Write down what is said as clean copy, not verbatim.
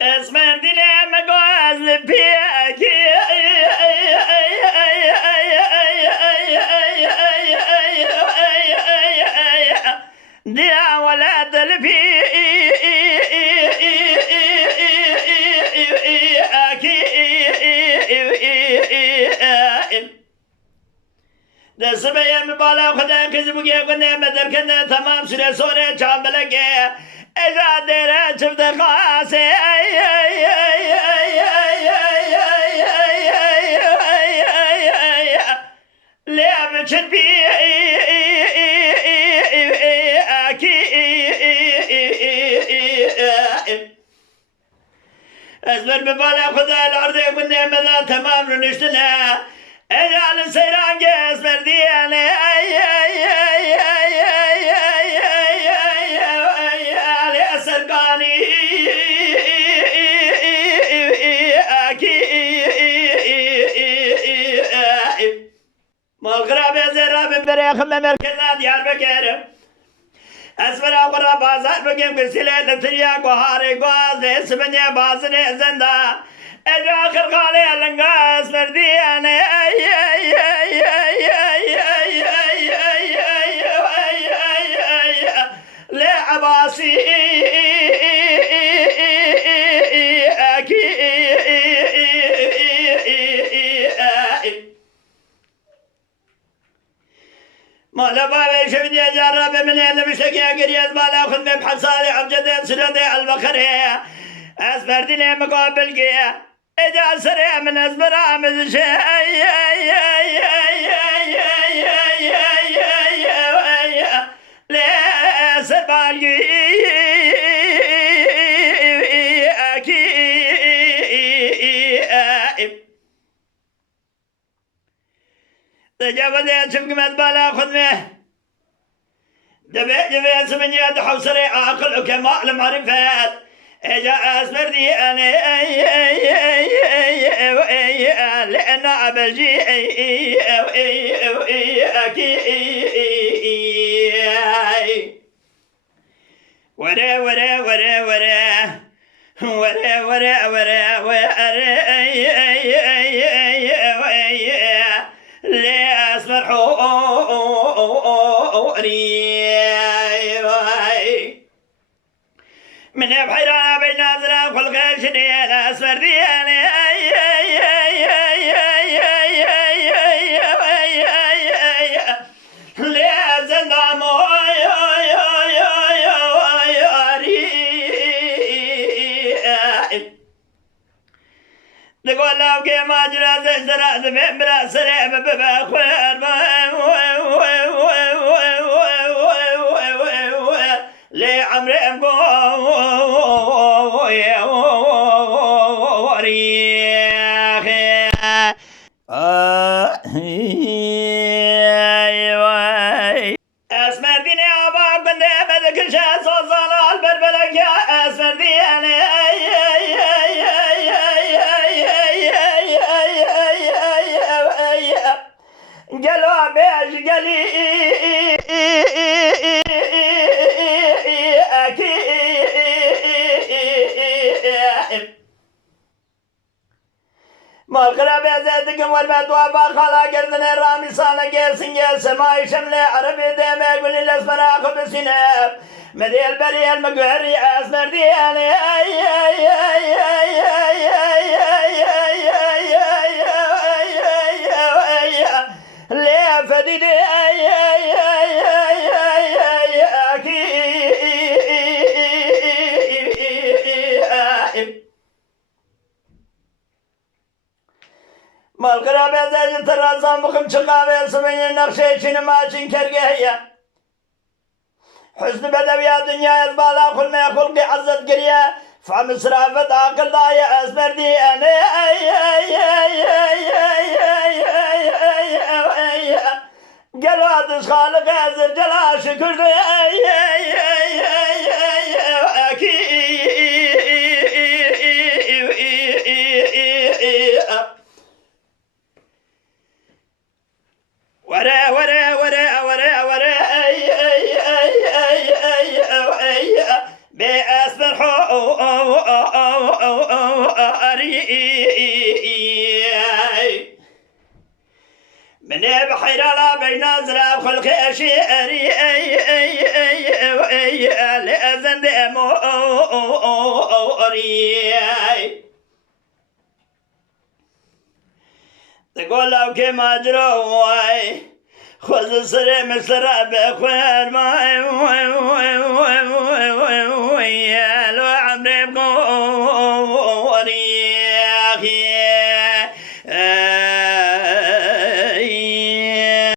اسمر دلم گاز پیکی دیا ولا تلفي دست بیم بالا خدا کسی بگه کنه مدر کنه تمام سوره سوره چال بلگه اجاد را چفت خاصه لعب چربی ازبر ببالا خدا الارض کنه مدر تمام رو نشتنه اجال سیران گز مردیانه علی سرگانی مالقراب زراب بريخ مركزات ديار بكر اسفر اقرا بازار بگم گسیله لتریا گوهار گواز اسمنیا بازن زنده اجا آخر قالی لنگاس مردیانه لعباسي مالا بابي شفدي جرب من المشتكي قريز مالا خذ بحصالي عبجد سردي البخرية اسفردني مقابل قيا اجا سريع من اسبر عمز شيء لا سبالي تجاوز شفق مدبالا خذمه دبي سمنيات حوصري عاقل وكمال معرفات اجا اسمردي انا لان عبجي ورا ورا ورا ورا ورا ورا ورا ورا لا اسمر من بحيران بين نازرة خلق شديد اسمر دياني لا زندامو تقول لو كي ماجرا زرع ذبين بلا سريع ببا خوير لي عمري اسمر ديني اباك بندي بدك شاس وصال البربلك يا اسمر ديني قالوا بيش قالي مالقرا بيزيدكم والمدوى بارخالا قردن رامي صانا قيسن قيس سماي شملي عربي ديما يقول الاسمر اخو بسناب مدي البري المقهري اسمر دياني ليه فديدي مالقرا بيزيد ترازان بخم شقاوي سمين نقشي شنو ماشين كرقية حسن بدوية دنيا يزبالا كل ما يخلقي عزت قرية فهم سرافة عقل ضايع اسمر دي انا قالوا خالق ازر جلا شكر دي ورا ورا ورا ورا ورا بأسبر حو من بحير لا بين أزرق خلق أشيري لأزن دموري تقول لو كما جروي خذ سري مسرى بخير ما